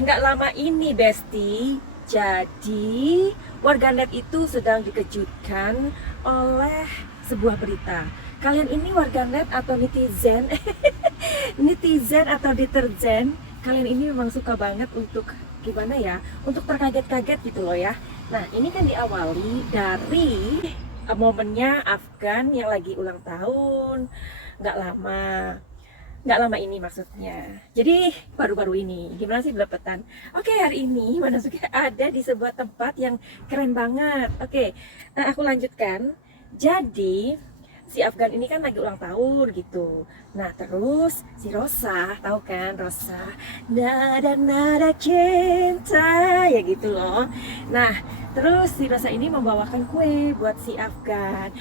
Nggak lama ini, Besti. Jadi, warganet itu sedang dikejutkan oleh sebuah berita. Kalian ini warganet atau netizen? Netizen atau deterjen? Kalian ini memang suka banget untuk gimana ya? Untuk terkaget-kaget gitu loh ya. Nah, ini kan diawali dari momennya Afgan yang lagi ulang tahun. Nggak lama ini maksudnya. Jadi baru-baru ini, gimana sih belepetan? Oke, hari ini Mana Suki ada di sebuah tempat yang keren banget. Oke, aku lanjutkan. Jadi si Afgan ini kan lagi ulang tahun gitu. Nah terus si Rosa, tahu kan Rosa? Nada-nada cinta ya gitu loh. Nah terus si Rosa ini membawakan kue buat si Afgan.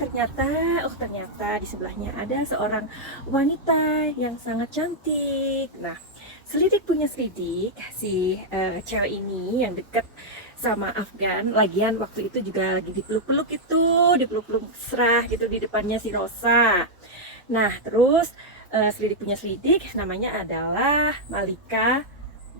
Ternyata, ternyata di sebelahnya ada seorang wanita yang sangat cantik. Nah, selidik punya selidik si cewek ini yang deket sama Afgan. Lagian waktu itu juga lagi dipeluk-peluk itu, dipeluk-peluk mesra gitu di depannya si Rosa. Nah, terus selidik punya selidik namanya adalah Malika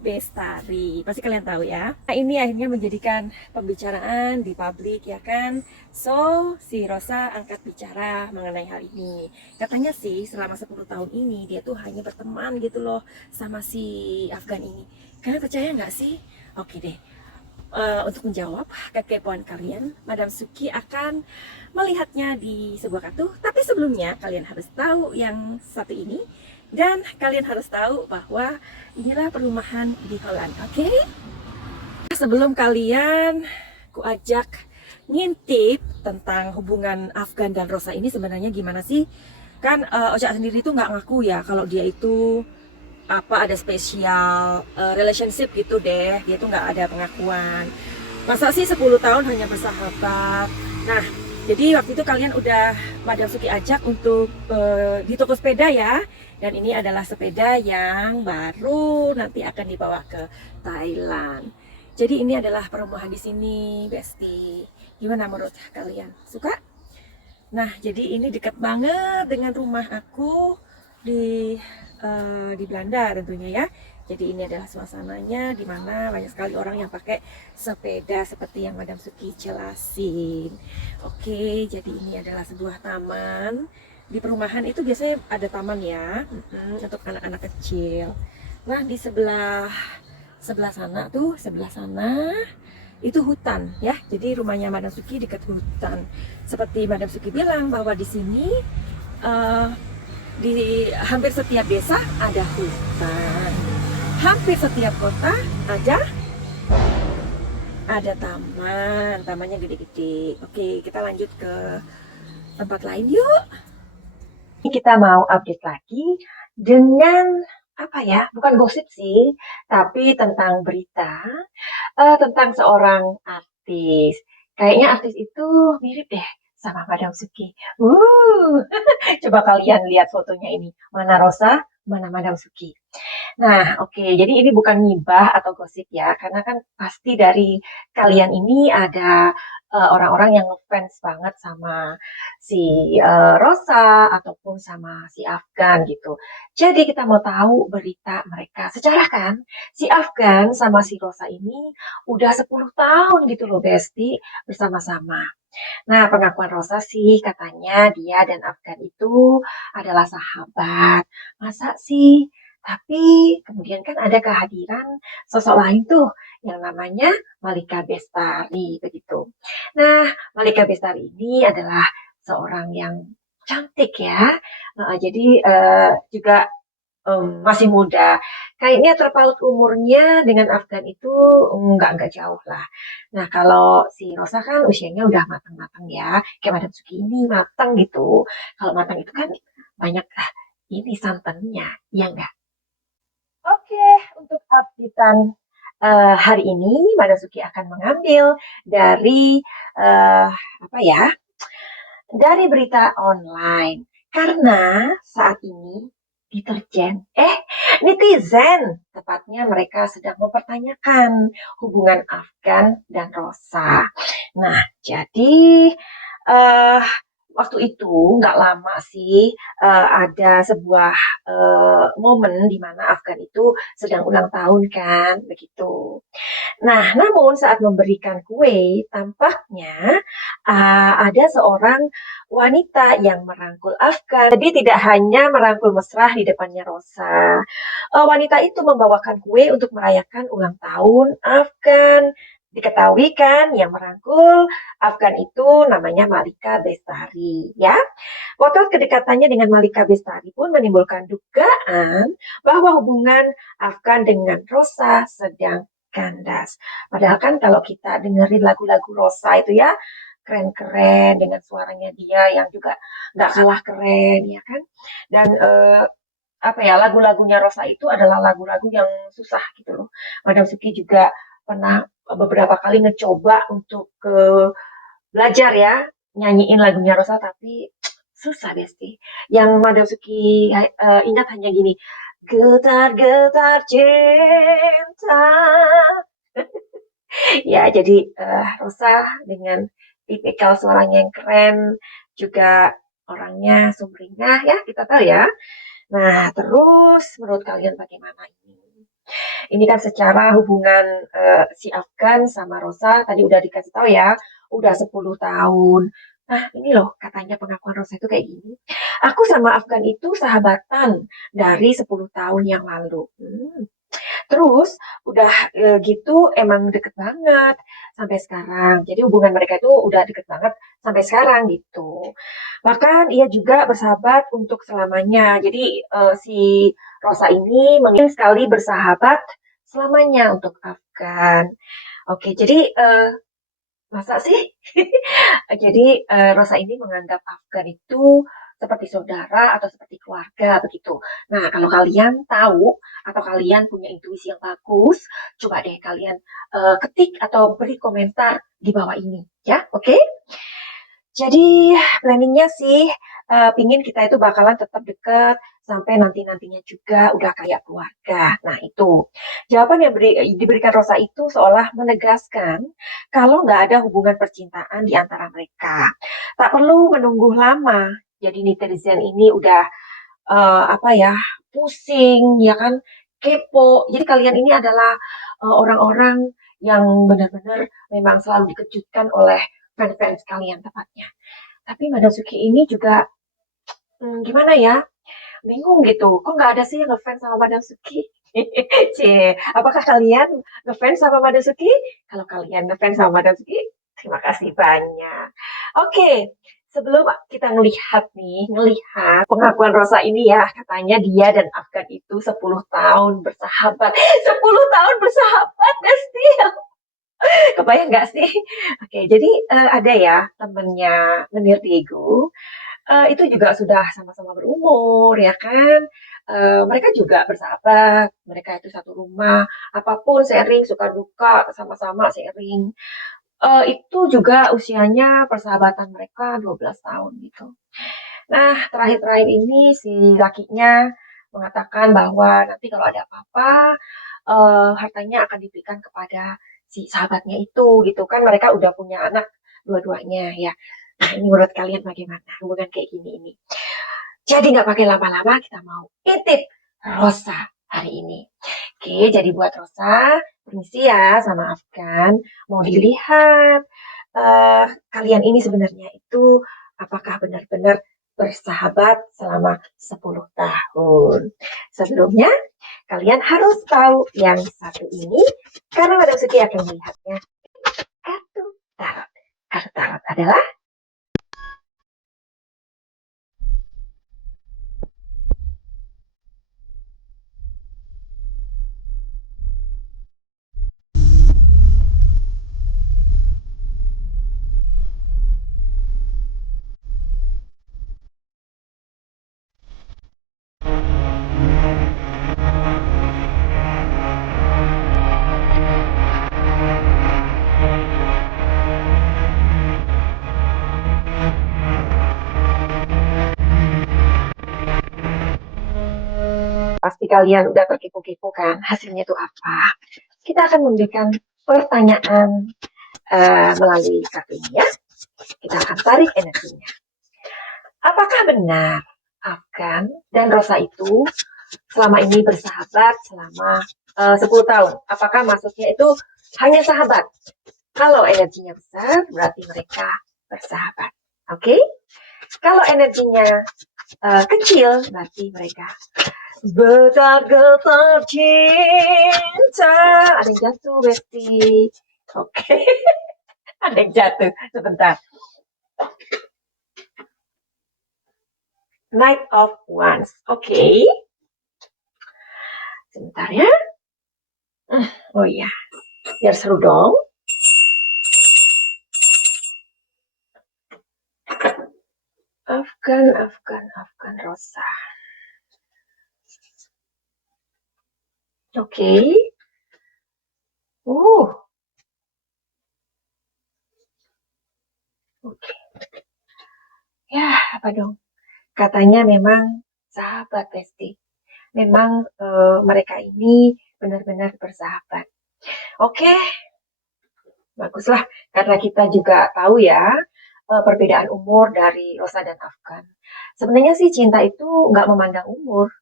Bestari. Pasti kalian tahu ya. Nah, ini akhirnya menjadikan pembicaraan di publik ya kan. So, si Rosa angkat bicara mengenai hal ini. Katanya sih selama 10 tahun ini dia tuh hanya berteman gitu loh sama si Afgan ini. Kalian percaya nggak sih? Oke deh. Untuk menjawab kekepoan kalian, Madam Suki akan melihatnya di sebuah kartu. Tapi sebelumnya kalian harus tahu yang satu ini, dan kalian harus tahu bahwa inilah perumahan di Holland. Oke? Sebelum kalian ku ajak ngintip tentang hubungan Afgan dan Rosa ini sebenarnya gimana sih? Kan Ocha sendiri tuh nggak ngaku ya kalau dia itu apa ada spesial relationship gitu deh. Dia tuh nggak ada pengakuan. Masa sih 10 tahun hanya bersahabat. Nah, jadi waktu itu kalian udah Madam Suki ajak untuk di toko sepeda ya. Dan ini adalah sepeda yang baru nanti akan dibawa ke Thailand. Jadi ini adalah perumahan di sini, Besti. Gimana menurut kalian? Suka? Nah, jadi ini dekat banget dengan rumah aku di di Belanda tentunya ya. Jadi ini adalah suasananya di mana banyak sekali orang yang pakai sepeda seperti yang Madam Suki jelasin. Oke, jadi ini adalah sebuah taman. Di perumahan itu biasanya ada taman ya, untuk anak-anak kecil. Nah, di sebelah sebelah sana tuh, sebelah sana itu hutan ya. Jadi rumahnya Madam Suki dekat hutan. Seperti Madam Suki bilang bahwa di sini eh, di hampir setiap desa ada hutan. Hampir setiap kota ada taman. Tamannya gede-gede. Oke, kita lanjut ke tempat lain yuk. Kita mau update lagi dengan apa ya? Bukan gosip sih, tapi tentang berita tentang seorang artis. Kayaknya artis itu mirip deh sama Madam Suki. Coba kalian lihat fotonya ini. Mana Rosa, mana Madam Suki. Nah, oke. Jadi ini bukan ngibah atau gosip ya, karena kan pasti dari kalian ini ada orang-orang yang ngefans banget sama si Rosa ataupun sama si Afgan gitu. Jadi kita mau tahu berita mereka. Secara kan si Afgan sama si Rosa ini udah 10 tahun gitu loh, Besti, bersama-sama. Nah, pengakuan Rosa sih katanya dia dan Afgan itu adalah sahabat. Masa sih? Tapi kemudian kan ada kehadiran sosok lain tuh yang namanya Malika Bestari begitu. Nah, Malika Bestari ini adalah seorang yang cantik ya. Jadi juga masih muda. Kayaknya terpaut umurnya dengan Afgan itu nggak jauh lah. Nah, kalau si Rosa kan usianya udah matang-matang ya. Kayak Madam Suki ini matang gitu. Kalau matang itu kan banyak ini santannya, ya enggak? Oke, untuk updatean hari ini, Madam Suki akan mengambil dari apa ya? Dari berita online. Karena saat ini netizen, tepatnya mereka sedang mempertanyakan hubungan Afgan dan Rosa. Nah, jadi uh, waktu itu nggak lama sih, ada sebuah momen di mana Afgan itu sedang ulang tahun kan, begitu. Nah, namun saat memberikan kue, tampaknya ada seorang wanita yang merangkul Afgan. Jadi tidak hanya merangkul mesra di depannya Rosa. Wanita itu membawakan kue untuk merayakan ulang tahun Afgan. Diketahui kan yang merangkul Afgan itu namanya Malika Bestari ya. Potret kedekatannya dengan Malika Bestari pun menimbulkan dugaan bahwa hubungan Afgan dengan Rosa sedang kandas. Padahal kan kalau kita dengerin lagu-lagu Rosa itu ya keren-keren dengan suaranya dia yang juga nggak kalah keren ya kan. Dan apa ya lagu-lagunya Rosa itu adalah lagu-lagu yang susah gitu loh. Madam Suki juga pernah beberapa kali ngecoba untuk belajar ya nyanyiin lagunya Rosa tapi susah Besti. Yang Madam Suki ingat hanya gini, getar-getar cinta. Ya, jadi Rosa dengan tipikal suaranya yang keren, juga orangnya sumringah ya, kita tahu ya. Nah, terus menurut kalian bagaimana ini? Ini kan secara hubungan si Afgan sama Rosa tadi udah dikasih tahu ya, udah 10 tahun. Nah, ini loh katanya pengakuan Rosa itu kayak gini. Aku sama Afgan itu sahabatan dari 10 tahun yang lalu. Terus udah gitu emang deket banget sampai sekarang. Jadi hubungan mereka itu udah deket banget sampai sekarang gitu. Bahkan ia juga bersahabat untuk selamanya. Jadi si Rosa ini mungkin sekali bersahabat selamanya untuk Afgan. Oke, jadi masa sih? Jadi Rosa ini menganggap Afgan itu seperti saudara atau seperti keluarga begitu. Nah, kalau kalian tahu atau kalian punya intuisi yang bagus, coba deh kalian ketik atau beri komentar di bawah ini, ya, oke? Jadi planningnya sih pingin kita itu bakalan tetap deket sampai nanti-nantinya juga udah kayak keluarga. Nah itu jawaban yang diberikan Rosa itu seolah menegaskan kalau nggak ada hubungan percintaan di antara mereka. Tak perlu menunggu lama. Jadi netizen ini udah apa ya pusing ya kan kepo. Jadi kalian ini adalah orang-orang yang benar-benar memang selalu dikejutkan oleh fans-fans kalian tepatnya. Tapi Madam Suki ini juga gimana ya? Bingung gitu. Kok nggak ada sih yang ngefans sama Madam Suki? Cie, apakah kalian ngefans sama Madam Suki? Kalau kalian ngefans sama Madam Suki, terima kasih banyak. Oke, sebelum kita ngelihat pengakuan Rosa ini ya, katanya dia dan Afgan itu 10 tahun bersahabat. 10 tahun bersahabat, Besti. Kebayang nggak sih? Oke, jadi ada ya temennya Menir Diego, itu juga sudah sama-sama berumur ya kan. Mereka juga bersahabat, mereka itu satu rumah, apapun sharing suka duka sama-sama sharing. Itu juga usianya persahabatan mereka 12 tahun gitu. Nah, terakhir-terakhir ini si lakinya mengatakan bahwa nanti kalau ada apa-apa, hartanya akan diberikan kepada si sahabatnya itu gitu kan. Mereka udah punya anak dua-duanya ya. Nah, ini menurut kalian bagaimana hubungan kayak gini ini? Jadi nggak pakai lama-lama, kita mau intip Rosa hari ini. Oke, jadi buat Rosa, permisi ya sama Afgan. Mau dilihat kalian ini sebenarnya itu apakah benar-benar bersahabat selama 10 tahun. Sebelumnya, kalian harus tahu yang satu ini karena Madam Suki akan melihatnya. Kartu tarot. Kartu tarot adalah pasti kalian udah terkepo-kepo kan hasilnya itu apa. Kita akan memberikan pertanyaan melalui kartu ini ya. Kita akan tarik energinya. Apakah benar Afgan dan Rosa itu selama ini bersahabat selama 10 tahun? Apakah maksudnya itu hanya sahabat? Kalau energinya besar, berarti mereka bersahabat. Oke? Kalau energinya kecil, berarti mereka getar-getar cinta. Ada yang jatuh, Besti. Oke. Ada yang jatuh. Sebentar. Knight of Wands. Oke. Sebentar ya. Oh iya. Biar seru dong. Afgan Rosa. Oke. Oke. Ya, apa dong? Katanya memang sahabat, Besti. Memang mereka ini benar-benar bersahabat. Oke, baguslah. Karena kita juga tahu ya perbedaan umur dari Rosa dan Afgan. Sebenarnya sih cinta itu nggak memandang umur.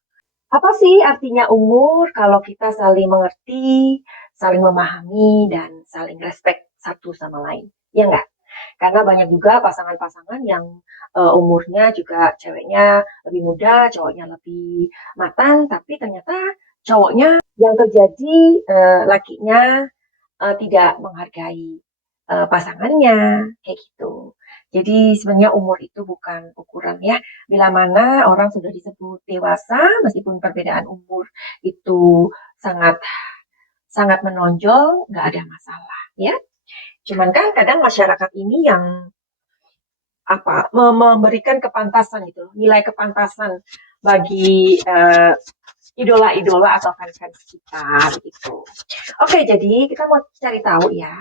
Apa sih artinya umur kalau kita saling mengerti, saling memahami, dan saling respect satu sama lain? Ya nggak? Karena banyak juga pasangan-pasangan yang umurnya juga ceweknya lebih muda, cowoknya lebih matang, tapi ternyata cowoknya yang terjadi lakinya tidak menghargai pasangannya, kayak gitu. Jadi sebenarnya umur itu bukan ukuran ya. Bila mana orang sudah disebut dewasa, meskipun perbedaan umur itu sangat sangat menonjol, nggak ada masalah ya. Cuman kan kadang masyarakat ini yang memberikan kepantasan itu, nilai kepantasan bagi idola-idola atau fans-fans kita gitu. Oke, jadi kita mau cari tahu ya,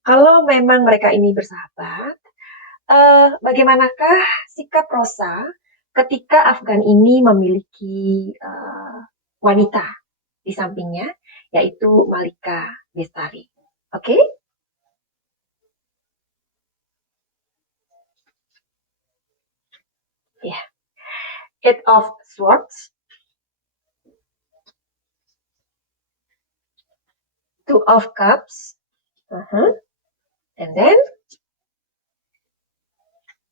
kalau memang mereka ini bersahabat, bagaimanakah sikap Rosa ketika Afgan ini memiliki wanita di sampingnya, yaitu Malika Bestari. Oke? Ya. Eight of Swords. Two of Cups. And then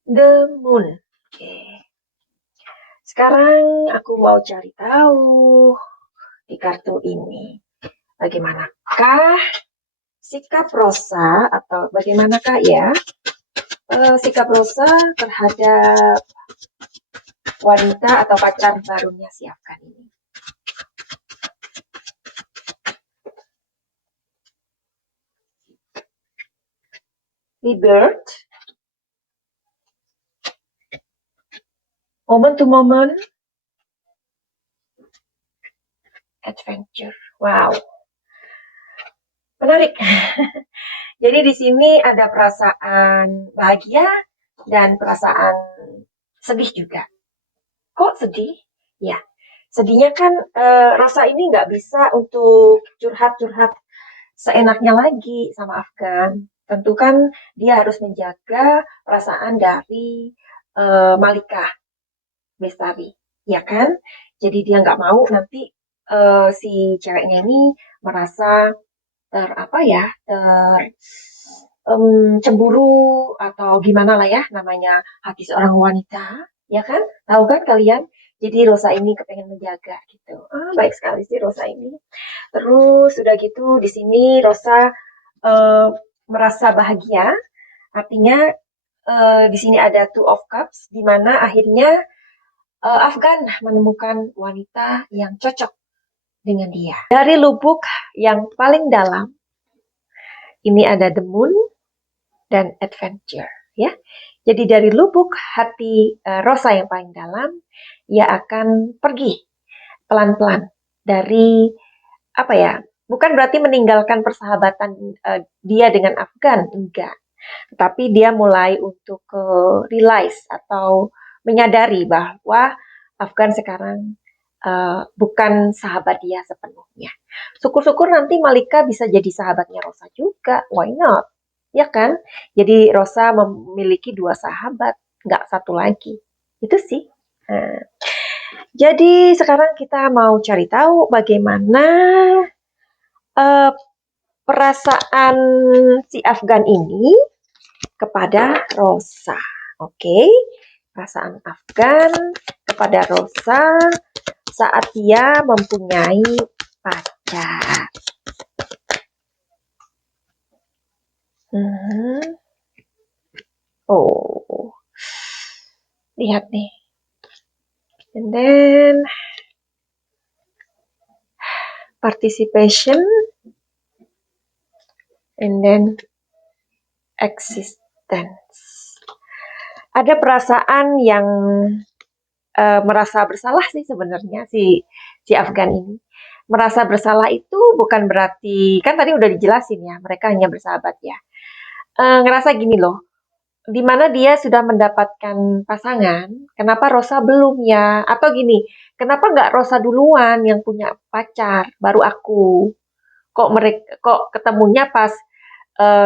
the Moon. Oke. Sekarang aku mau cari tahu di kartu ini. Bagaimanakah sikap Rosa atau bagaimanakah ya sikap Rosa terhadap wanita atau pacar barunya si Afgan ini. Rebirth, moment to moment, adventure. Wow, menarik. Jadi di sini ada perasaan bahagia dan perasaan sedih juga. Kok sedih? Ya, sedihnya kan Rosa ini nggak bisa untuk curhat-curhat seenaknya lagi sama Afgan. Tentu kan dia harus menjaga perasaan dari Malika Bestari, ya kan? Jadi dia nggak mau nanti si ceweknya ini merasa cemburu atau gimana lah ya namanya hati seorang wanita, ya kan? Tahu kan kalian? Jadi Rosa ini kepengen menjaga gitu. Baik sekali sih Rosa ini. Terus udah gitu di sini Rosa merasa bahagia, artinya di sini ada Two of Cups, di mana akhirnya Afgan menemukan wanita yang cocok dengan dia. Dari lubuk yang paling dalam, ini ada the moon dan adventure, ya. Jadi dari lubuk hati Rosa yang paling dalam, ia akan pergi pelan-pelan dari bukan berarti meninggalkan persahabatan dia dengan Afgan, enggak. Tetapi dia mulai untuk realize atau menyadari bahwa Afgan sekarang bukan sahabat dia sepenuhnya. Syukur-syukur nanti Malika bisa jadi sahabatnya Rosa juga, why not? Ya kan? Jadi Rosa memiliki dua sahabat, nggak satu lagi. Itu sih. Nah, jadi sekarang kita mau cari tahu bagaimana uh, perasaan si Afgan ini kepada Rosa. Oke, perasaan Afgan kepada Rosa saat dia mempunyai pacar. Oh, lihat nih. And then participation, and then existence. Ada perasaan yang merasa bersalah sih sebenarnya si Afgan ini. Merasa bersalah itu bukan berarti, kan tadi udah dijelasin ya, mereka hanya bersahabat ya. Ngerasa gini loh, di mana dia sudah mendapatkan pasangan, kenapa Rosa belum ya? Atau gini, kenapa nggak Rosa duluan yang punya pacar, baru aku? Kok ketemunya pas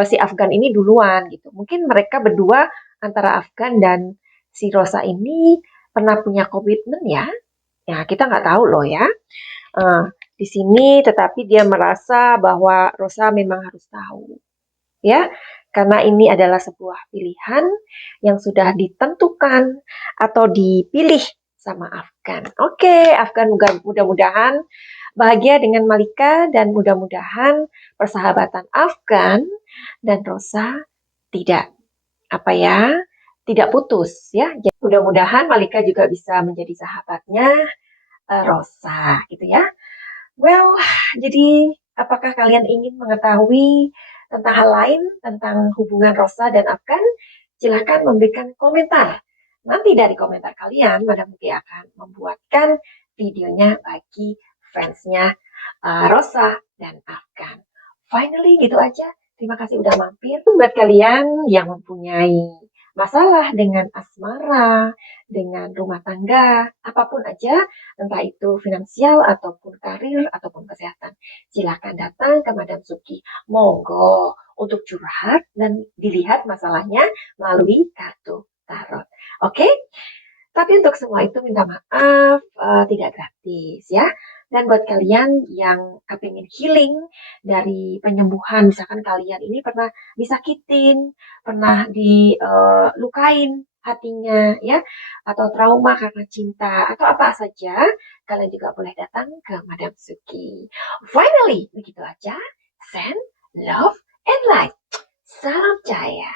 si Afgan ini duluan gitu? Mungkin mereka berdua antara Afgan dan si Rosa ini pernah punya komitmen ya? Ya kita nggak tahu loh ya. Di sini tetapi dia merasa bahwa Rosa memang harus tahu ya, karena ini adalah sebuah pilihan yang sudah ditentukan atau dipilih sama Afgan. Oke, Afgan mudah-mudahan bahagia dengan Malika dan mudah-mudahan persahabatan Afgan dan Rosa tidak tidak putus ya. Jadi mudah-mudahan Malika juga bisa menjadi sahabatnya Rosa gitu ya. Well, jadi apakah kalian ingin mengetahui tentang hal lain tentang hubungan Rosa dan Afgan? Silahkan memberikan komentar. Nanti dari komentar kalian, Madam Mugi akan membuatkan videonya bagi fansnya Rosa dan Afgan. Finally, gitu aja. Terima kasih udah mampir. Buat kalian yang mempunyai masalah dengan asmara, dengan rumah tangga, apapun aja, entah itu finansial, ataupun karir, ataupun kesehatan, silakan datang ke Madam Suki. Monggo untuk curhat dan dilihat masalahnya melalui kartu tarot. Oke? Tapi untuk semua itu minta maaf, tidak gratis ya. Dan buat kalian yang kepingin healing dari penyembuhan, misalkan kalian ini pernah disakitin, pernah dilukain hatinya ya, atau trauma karena cinta, atau apa saja, kalian juga boleh datang ke Madam Suki. Finally, begitu aja. Send love and light. Salam Jaya.